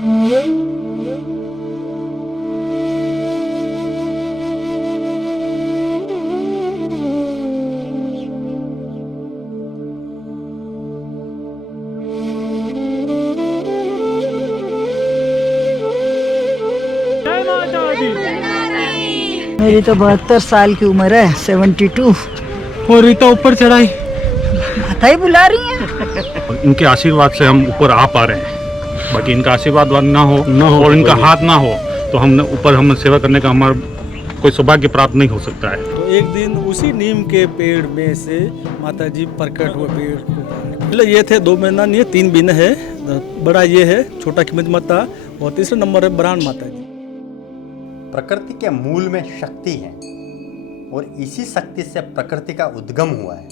मेरी तो 72 साल की उम्र है, 72। और रीता ऊपर चढ़ाई माता ही बुला रही है। इनके आशीर्वाद से हम ऊपर आ पा रहे हैं। बाकी इनका आशीर्वाद ना हो और इनका हाथ ना हो तो हम ऊपर हम सेवा करने का हमारा कोई सौभाग्य प्राप्त नहीं हो सकता है। तो एक दिन उसी नीम के पेड़ में से माता जी प्रकट हुए पेड़ को। पहले ये थे 2 महीना, ये 3 दिन है। बड़ा ये है छोटा खिमत माता और तीसरे नंबर है ब्राह्मण माता जी। प्रकृति के मूल में शक्ति है और इसी शक्ति से प्रकृति का उद्गम हुआ है।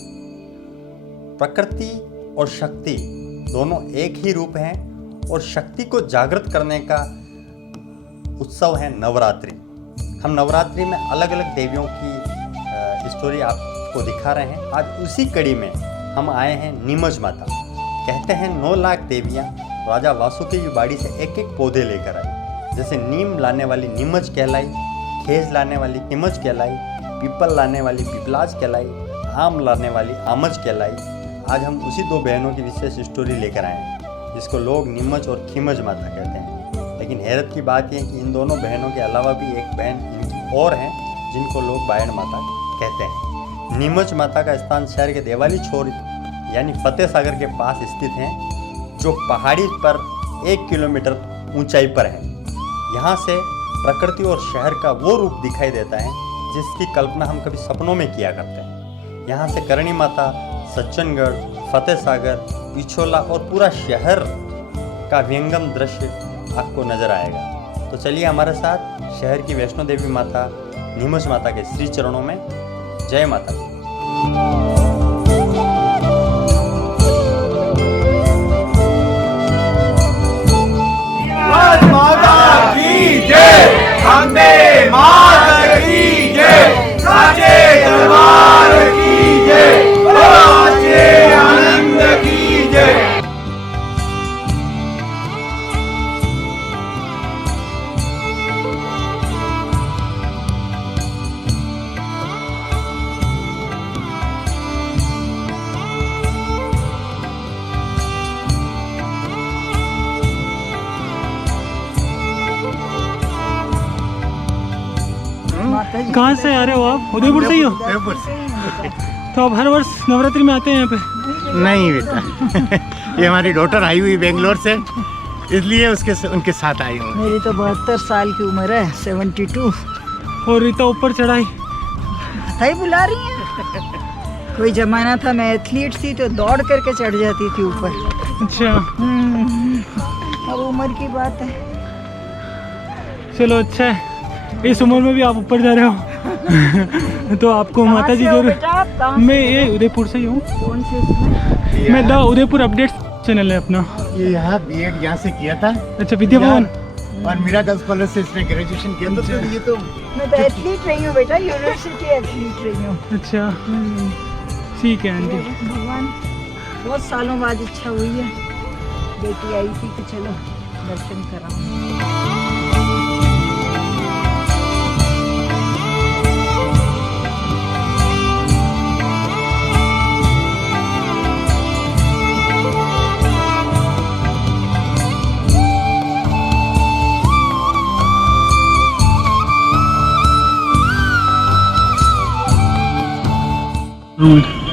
प्रकृति और शक्ति दोनों एक ही रूप हैं और शक्ति को जागृत करने का उत्सव है नवरात्रि। हम नवरात्रि में अलग अलग देवियों की स्टोरी आपको दिखा रहे हैं। आज उसी कड़ी में हम आए हैं नीमच माता। कहते हैं 9 लाख देवियाँ राजा वासुकी की बाड़ी से एक एक पौधे लेकर आई। जैसे नीम लाने वाली नीमच कहलाई, खेज लाने वाली हिमच कहलाई, पीपल लाने वाली पिपलाज कहलाई, आम लाने वाली आमच कहलाई। आज हम उसी 2 बहनों की विशेष स्टोरी लेकर आए हैं जिसको लोग नीमच और खिमज माता कहते हैं। लेकिन हैरत की बात यह है कि इन दोनों बहनों के अलावा भी एक बहन इनकी और हैं जिनको लोग बायण माता कहते हैं। नीमच माता का स्थान शहर के देवाली छोर यानी फतेह सागर के पास स्थित है, जो पहाड़ी पर 1 किलोमीटर ऊंचाई पर है। यहाँ से प्रकृति और शहर का वो रूप दिखाई देता है जिसकी कल्पना हम कभी सपनों में किया करते हैं। यहाँ से करणी माता, सज्जनगढ़, फतेह सागर, पिछोला और पूरा शहर का व्यंगम दृश्य आपको नजर आएगा। तो चलिए हमारे साथ शहर की वैष्णो देवी माता नीमच माता के श्री चरणों में। जय माता दी। माता की जय, अम्बे माता की जय, साचे दरबार की जय, साचे आनंद की जय। कहाँ से आ रहे हो आप? उदयपुर से ही हो? उदयपुर से। तो आप हर वर्ष नवरात्रि में आते हैं यहाँ पे? नहीं बेटा, ये हमारी डॉटर आई हुई बेंगलोर से, इसलिए उनके साथ आई हूँ। मेरी तो 72 साल की उम्र है, 72। और रीता ऊपर चढ़ाई माता ही बुला रही है। कोई जमाना था मैं एथलीट थी तो दौड़ करके चढ़ जाती थी ऊपर। अच्छा, अब उम्र की बात है। चलो अच्छा है, इस उम्र में भी आप ऊपर जा रहे हो तो आपको माता जी जरूर। मैं ये उदयपुर से ही हूँ। कौन से उसमें? मैं द उदयपुर अपडेट्स चैनल है अपना। ये यहाँ बीएड यहाँ से किया था। अच्छा, विद्या भवन और मिराकल्स कॉलेज से इसने ग्रेजुएशन किया। तो ये तो मैं तो एथलीट रही हूँ बेटा, यूनिवर्सिटी एथलीट रही हूँ। अच्छा, ठीक है आंटी। भगवान बहुत सालों बाद इच्छा हुई है, बेटी आई थी कि चलो दर्शन कराऊं।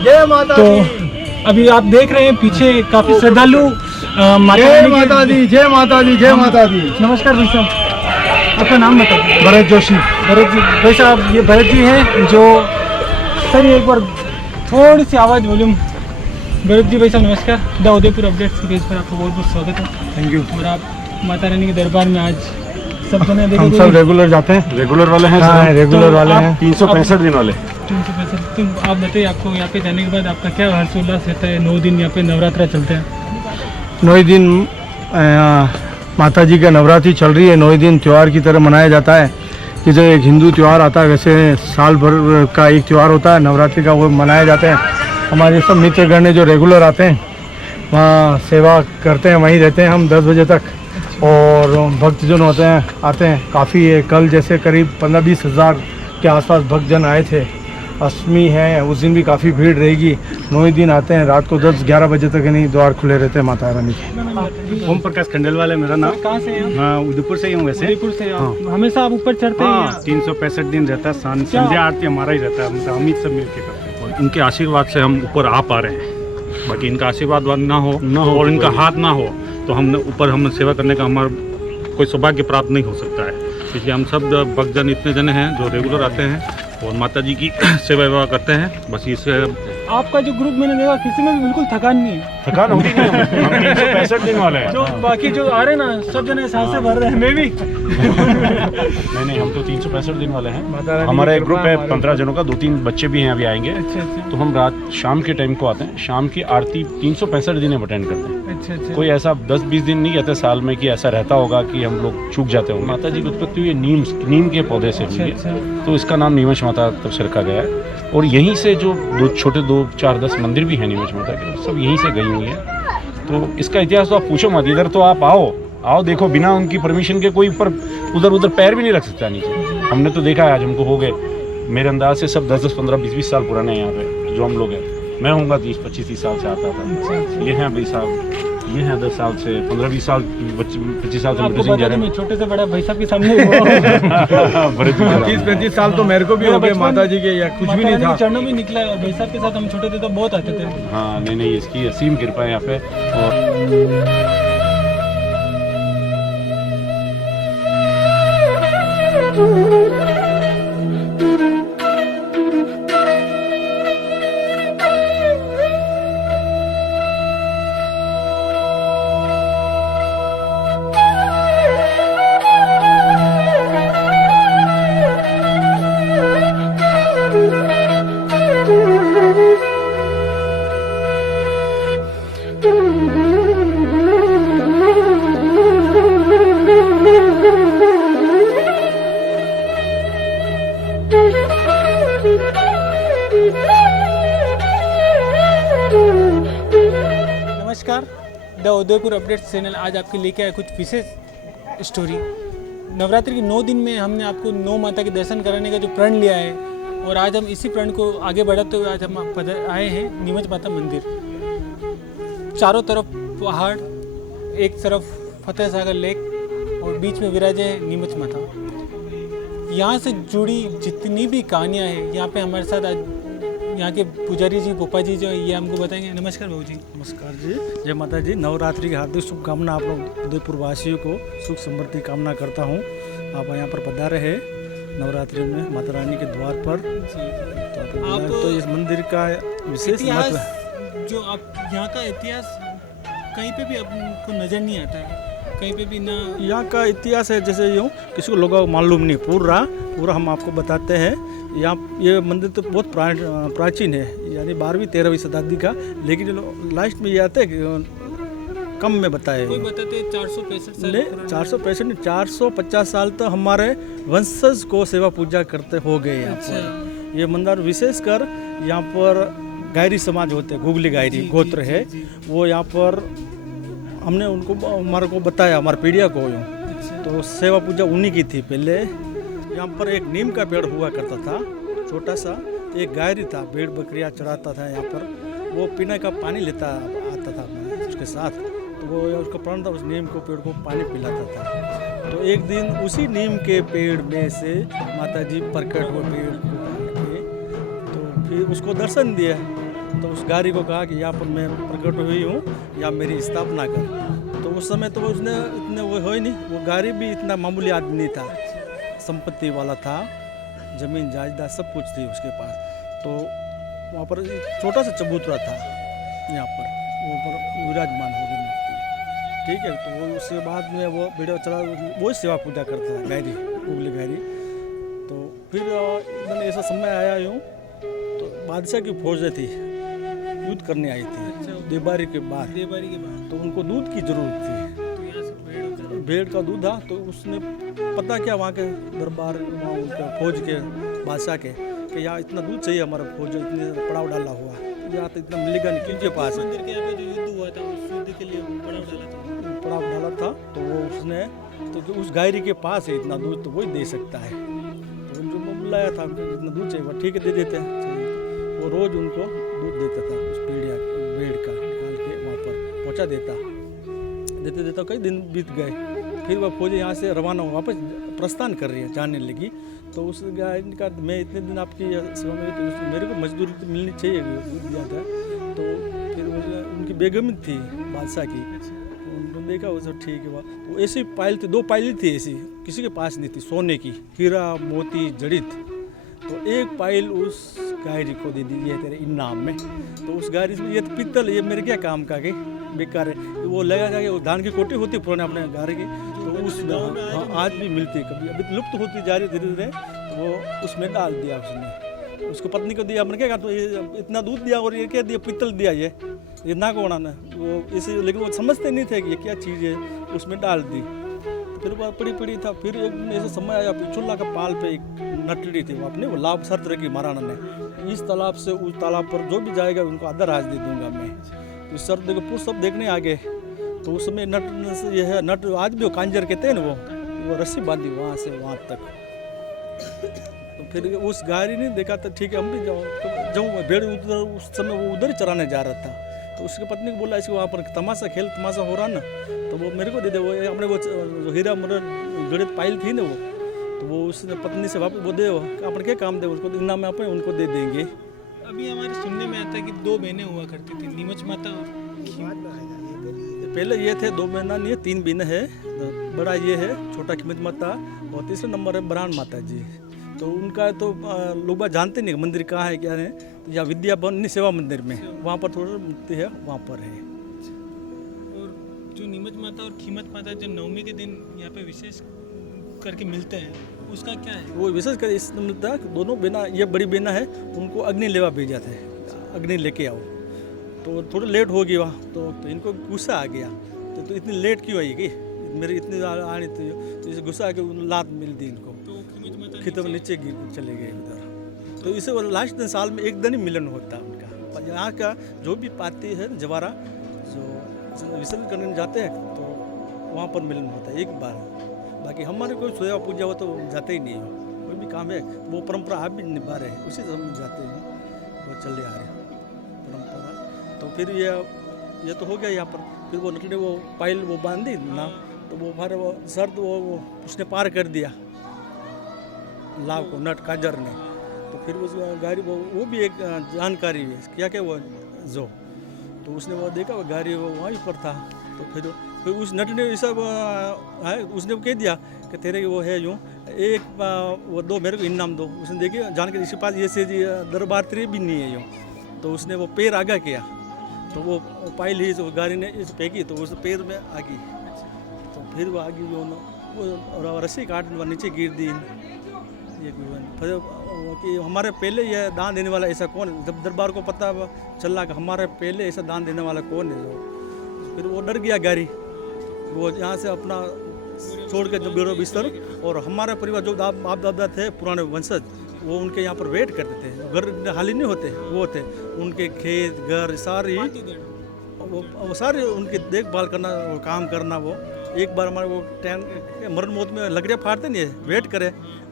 जय माता तो दी। अभी आप देख रहे हैं पीछे काफी श्रद्धालु जय माता दी, जय माता दी, जय माता दी। नमस्कार भाई साहब, आपका नाम बताइए। भरत जोशी। भरत जी भाई साहब, ये भरत जी हैं जो सर एक बार थोड़ी सी आवाज़ वॉल्यूम। भरत जी भाई साहब नमस्कार। द उदयपुर अपडेट्स की पेज पर आपका बहुत बहुत स्वागत है। Thank you. और आप माता रानी के दरबार में आज सब जने हम सब रेगुलर जाते हैं, रेगुलर वाले हैं। हाँ, रेगुलर वाले हैं। 365 दिन वाले। 365। तो आप बताइए, आपको यहाँ पे जाने के बाद आपका क्या हर्षोल्लास रहता है? 9 दिन यहाँ पे नवरात्रा चलते हैं। 9 दिन माता जी का नवरात्रि चल रही है। 9 दिन त्यौहार की तरह मनाया जाता है कि जो एक हिंदू त्यौहार आता है वैसे साल भर का एक त्यौहार होता है नवरात्रि का, वो मनाया जाता है। हमारे सब मित्रगण जो रेगुलर आते हैं वहाँ सेवा करते हैं, वहीं रहते हैं हम 10 बजे तक। और भक्तजन होते हैं आते हैं काफ़ी है। कल जैसे करीब 15-20 हज़ार के आसपास भक्तजन आए थे। अष्टमी है, उस दिन भी काफ़ी भीड़ रहेगी। 9 दिन आते हैं, रात को 10-11 बजे तक नहीं द्वार खुले रहते हैं माता रानी के। ओम प्रकाश खंडेलवाल है मेरा नाम। कहाँ से हैं आप? हाँ, उदयपुर से ही हूँ वैसे। उदयपुर से हमेशा आप ऊपर चढ़ते हैं? हाँ, 365 दिन रहता है। संध्या आरती हमारा ही रहता है, मतलब हम ही सब मिल के करते हैं। और इनके आशीर्वाद से हम ऊपर आ पा रहे हैं। बाकी इनका आशीर्वाद ना हो और इनका हाथ ना हो तो हम सेवा करने का हमारा कोई सौभाग्य प्राप्त नहीं हो सकता है। इसलिए हम सब भक्तजन इतने जने हैं जो रेगुलर आते हैं और माता जी की सेवा करते हैं। बस इससे आपका जो ग्रुप मैंने देखा किसी में भी बिल्कुल थकान नहीं है। थकान होती नहीं है। हम 365 दिन वाले हैं। जो बाकी जो आ रहे हैं ना सब जने सांस से भर रहे हैं, मैं भी। नहीं, हम तो 365 दिन वाले हैं। हमारा एक ग्रुप है 15 जनों का, 2-3 बच्चे भी हैं अभी आएंगे। तो हम रात शाम के टाइम को आते हैं। शाम की आरती 365 दिन अटेंड करते हैं। कोई ऐसा 10-20 दिन नहीं कहते साल में कि ऐसा रहता होगा कि हम लोग चूक जाते होंगे। माता जी की उत्पत्ति हुई नीम के पौधे से हुई है, तो इसका नाम नीमच माता तब से रखा गया है। और यहीं से जो 2-4-10 मंदिर भी हैं नीमच माता के, सब यहीं से गई हुई है। तो इसका इतिहास तो आप पूछो मत, इधर तो आप आओ देखो, बिना उनकी परमिशन के कोई ऊपर उधर पैर भी नहीं रख सकता नीचे। हमने तो देखा है, आज हमको हो गए, मेरे अंदाज से सब 10-10, 15, 20-20 साल पुराने हैं यहाँ पे जो हम लोग हैं। मैं हूँगा 30-25 साल से आता था। ये हैं भाई साहब, ये हैं 10 साल से, 15-20 साल, 25 साल से आपको पता नहीं, मैं छोटे से बड़ा भाई साहब के सामने 30-35 साल तो मेरे को भी हो गए माता जी के, या कुछ भी नहीं था। चरणों में निकला है। और भाई साहब के साथ हम छोटे थे तो बहुत आते थे। हाँ, नहीं, इसकी असीम कृपा है यहाँ पे। और नमस्कार, द उदयपुर अपडेट चैनल आज आपके लेके आए कुछ विशेष स्टोरी। नवरात्रि के 9 दिन में हमने आपको 9 माता के दर्शन कराने का जो प्रण लिया है, और आज हम इसी प्रण को आगे बढ़ाते हुए आज हम आए हैं नीमच माता मंदिर। चारों तरफ पहाड़, एक तरफ फतेह सागर लेक और बीच में विराजे है नीमच माता। यहाँ से जुड़ी जितनी भी कहानियाँ हैं, यहाँ पे हमारे साथ आज यहाँ के पुजारी जी, पोपा जी जो है, ये हमको बताएंगे। नमस्कार बाबू जी। नमस्कार जी, जय माता जी। नवरात्रि की हार्दिक शुभकामना आप लोग उदयपुर वासियों को सुख समृद्धि कामना करता हूँ। आप यहाँ पर पधारे हैं नवरात्रि में माता रानी के द्वार पर। तो इस मंदिर का विशेष महत्व, जो आप यहाँ का इतिहास कहीं पे भी आपको नज़र नहीं आता है, कहीं पे भी ना। यहाँ का इतिहास है जैसे यूँ किसी को लोगों को मालूम नहीं पूरा हम आपको बताते हैं। यहाँ ये मंदिर तो बहुत प्राचीन है, यानी 12वीं-13वीं शताब्दी का। लेकिन लास्ट में ये आते हैं कम में बताए, कोई बताते 465 साल। नहीं, 465 450 साल तो हमारे वंशज को सेवा पूजा करते हो गए यहाँ पर। ये मंदिर विशेषकर यहाँ पर गायरी समाज होते हैं, गुगली गायरी गोत्र है वो। यहाँ पर हमने उनको हमारे को बताया, हमारे पीढ़िया को यूँ तो सेवा पूजा उन्हीं की थी पहले। यहाँ पर एक नीम का पेड़ हुआ करता था छोटा सा, एक गायरी था, भेड़ बकरियाँ चराता था यहाँ पर। वो पीने का पानी लेता आता था उसके साथ, तो वो उसका प्राण था, उस नीम को पेड़ को पानी पिलाता था। तो एक दिन उसी नीम के पेड़ में से माता जी प्रकट हुए पेड़ को काट के, तो फिर उसको दर्शन दिया। तो उस गायरी को कहा कि यहाँ पर मैं प्रकट हुई हूँ, या मेरी स्थापना कर। तो उस समय तो उसने इतने वो हो ही नहीं, वो गायरी भी इतना मामूली आदमी नहीं था, संपत्ति वाला था, ज़मीन जायदाद सब कुछ थी उसके पास। तो वहाँ पर एक छोटा सा चबूतरा था यहाँ पर, वो पर विराजमान हो गई मूर्ति। ठीक है, तो वो उसके बाद में वो वीडियो चला, वो सेवा पूजा करता था गायरी, उगली गायरी। तो फिर मैंने ऐसा समय आया यूँ, तो बादशाह की फौजें थी, युद्ध करने आई थी देबारी के बाद। तो उनको दूध की ज़रूरत थी, भेड़ का दूध था। तो उसने पता किया वहाँ के दरबार, वहाँ उनका फौज के बादशाह के, कि यहाँ इतना दूध चाहिए, हमारा फौज इतने पड़ाव डाला हुआ, यहाँ तो इतना मिलेगा नहीं किनके पास। मंदिर के यहाँ पे जो युद्ध हुआ था, उस युद्ध के लिए पड़ाव डाला था। तो वो उसने तो जो उस गायरी के पास है इतना दूध तो वही दे सकता है। तो उनको मैं बुलाया था, जितना दूध चाहिए वो ठीक है दे देते हैं। तो वो रोज़ उनको दूध देता था, उस भेड़ का निकाल के वहाँ पर पहुँचा देता कई दिन बीत गए। फिर वह फौजी यहाँ से रवाना वापस प्रस्थान कर रही है, जाने लगी। तो उस गाय का मैं इतने दिन आपकी सेवा में तो मेरे को मजदूरी तो मिलनी चाहिए, दूध दिया था। तो फिर उनकी बेगम थी बादशाह की, उन्होंने देखा वो सब ठीक है। वह तो ऐसी पायल थी, 2 पायली थी ऐसी, किसी के पास नहीं थी, सोने की, हीरा मोती जड़ित। तो एक पायल उस गायरी को दे दी, ये तेरे इनाम में। तो उस गायरी में ये तो पीतल, ये मेरे क्या काम का, बेकार है। वो लगा कि वो धान की कोटी होती पुराने अपने घर की, तो उसमें आज भी मिलती है, कभी अभी लुप्त होती जा रही धीरे धीरे। तो वो उसमें डाल दिया उसने, उसको पत्नी को दिया। मैंने क्या कहा, तो ये इतना दूध दिया और ये क्या दिया, पीतल दिया, ये ना को उन्होंने वो इसे, लेकिन वो समझते नहीं थे कि ये क्या चीज़ है, उसमें डाल दी। फिर वो पड़ी था। फिर एक दिन ऐसा समय आया, चूल्हा का पाल पे एक नटड़ी थी, वो अपने वो लाभ शर्त रखी महाराणा ने, इस तालाब से उस तालाब पर जो भी जाएगा उनको आधा राज दे दूंगा मैं। तो शर्त देखो पूछ सब देखने आ गए। तो उस समय नट ये है, नट आज भी वो कांजर कहते हैं ना, वो रस्सी बांधी वहाँ से वहाँ तक। तो फिर उस गायरी ने देखा तो ठीक है हम भी जाओ। तो जब भेड़ उधर उस समय वो उधर ही चराने जा रहा था, तो उसकी पत्नी को बोला इसको वहाँ पर तमाशा हो रहा ना, तो वो मेरे को दे दे। वो अपने वो जो हीरा जड़ित पायल थी ना वो, तो वो उसने पत्नी से वापस वो दे, अपने क्या काम दे उसको, इनाम में अपने उनको दे देंगे। अभी हमारे सुनने में आता है कि 2 बहनें हुआ करती थी, नीमच माता और पहले ये थे 2 बहना नहीं है, 3 बहनें है। बड़ा ये है छोटा खिमत माता, और तीसरा नंबर है बरान माता जी। तो उनका तो लोग जानते नहीं मंदिर कहाँ है क्या है, या विद्या भवन नहीं सेवा मंदिर में, वहाँ पर थोड़ा मूर्ति है, वहाँ पर है। और जो नीमच माता और खिमत माता जो नवमी के दिन यहाँ पे विशेष करके मिलते हैं, उसका क्या है? वो विशेष कर इस मिलता है, दोनों बहना, ये बड़ी बहना है, उनको अग्नि लेवा भेजा था, अग्नि लेके आओ। तो थोड़ा लेट हो गया वहाँ, तो इनको गुस्सा आ गया, तो इतनी लेट क्यों आई कि मेरी इतनी आनी थी, तो इसे गुस्सा आके लात मिल दी इनको, खेतों में नीचे गिर चले गए उधर। तो इसे वो लास्ट दिन साल में एक दिन ही मिलन होता है उनका। यहाँ का जो भी पाती है जवारा, जो विसर्जन करने जाते हैं तो वहाँ पर मिलन होता है एक बार। बाकी हमारे कोई सेवा पूजा हो तो जाते ही नहीं हो, कोई भी काम है वो परंपरा आप भी निभा रहे हैं, उसी से हम जाते हैं, वो चले आ रहे हैं परंपरा। तो फिर ये तो हो गया यहाँ पर। फिर वो नटने वो पायल वो बांधी ना, तो वो हमारे वो शर्त वो उसने पार कर दिया लाभ को, नट काजर ने। तो फिर उस गाड़ी वो भी एक जानकारी है क्या क्या वो जो, तो उसने वो देखा वो गाड़ी वो वहीं पर था। तो फिर उस नट ने ऐसा है, उसने वो कह दिया कि तेरे वो है यूँ एक वो 2 मेरे को इनाम दो। उसने देखिए जानकारी इसके पास ये से दरबार तेरे भी नहीं है यूँ। तो उसने वो पैर आगा किया, तो वो पायल ही जो गाड़ी ने इस फेंकी, तो उस पैर में आ गई। तो फिर वो आगे वो रस्सी काट नीचे गिर दी। ये फिर कि हमारे पहले ये दान देने वाला ऐसा कौन है, जब दरबार को पता चला कि हमारे पहले ऐसा दान देने वाला कौन है, तो फिर वो डर गया गाड़ी, वो यहाँ से अपना छोड़ के बेरो बिस्तर। और हमारा परिवार जो बाप दादा थे पुराने वंशज, वो उनके यहाँ पर वेट करते थे, घर हाली नहीं होते, वो थे उनके खेत घर सारी वो सारे उनकी देखभाल करना, वो काम करना। वो एक बार हमारे वो टैंक मरण मौत में लकड़ियाँ फाड़ते नहीं है,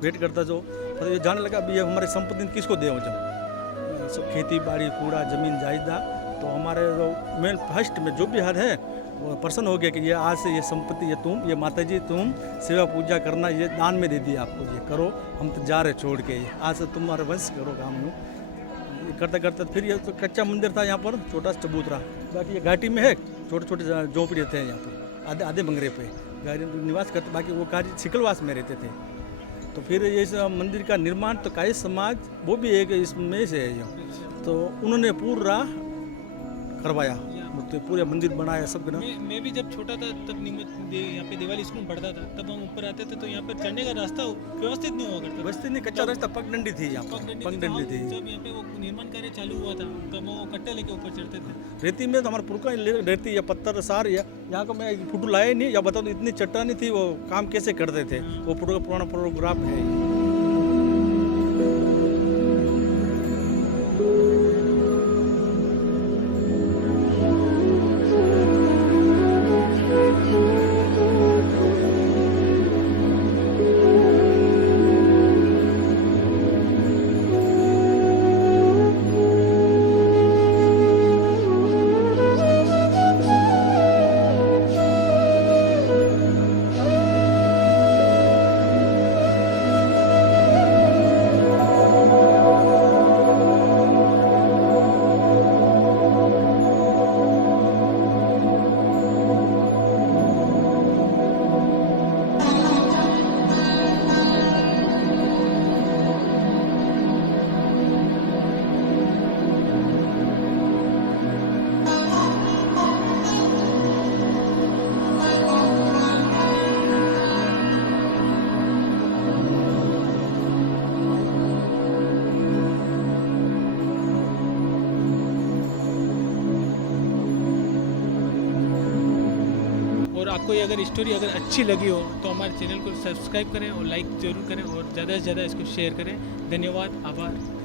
वेट करता जो, तो ये जानने लगा अभी ये हमारी संपत्ति किसको दे, जब सब खेती बाड़ी कूड़ा ज़मीन जायदा। तो हमारे जो मेन फर्स्ट में जो भी हर है वो प्रसन्न हो गया कि ये आज से ये संपत्ति ये माता जी तुम सेवा पूजा करना, ये दान में दे दिया आपको, ये करो, हम तो जा रहे छोड़ के, आज से तुम्हारे वंश करो काम में। करता करता फिर ये तो कच्चा मंदिर था यहाँ पर, छोटा चबूतरा, बाकी ये घाटी में है, छोटे छोटे झोंपड़े थे यहाँ पर, आधे बंगरे पे गाड़ी निवास करते, बाकी वो कार्य सिकलवास में रहते थे। तो फिर ये इस मंदिर का निर्माण तो काई समाज वो भी एक इसमें से है, तो उन्होंने पूरा करवाया, पूरे मंदिर बनाया सब ना। मैं भी जब छोटा था तब यहाँ पे दिवाली स्कूल पढ़ता था, तब हम ऊपर आते थे तो यहाँ पर चढ़ने का रास्ता व्यवस्थित नहीं हुआ करता, व्यवस्थित नहीं, कच्चा रास्ता, पगडंडी थी यहाँ पर, पगडंडी थी। जब यहाँ पे वो निर्माण कार्य चालू हुआ था तब वो कट्टे लेके ऊपर चढ़ते थे। रेती में तो हमारा पुरखा रेती या पत्थर सार या यहाँ का मैं फोटो लाया नहीं, या बता दो इतनी चट्टानी थी, वो काम कैसे करते थे, वो पुराना प्रोग्राम है। और आपको ये अगर स्टोरी अगर अच्छी लगी हो तो हमारे चैनल को सब्सक्राइब करें और लाइक ज़रूर करें और ज़्यादा से ज़्यादा इसको शेयर करें। धन्यवाद, आभार।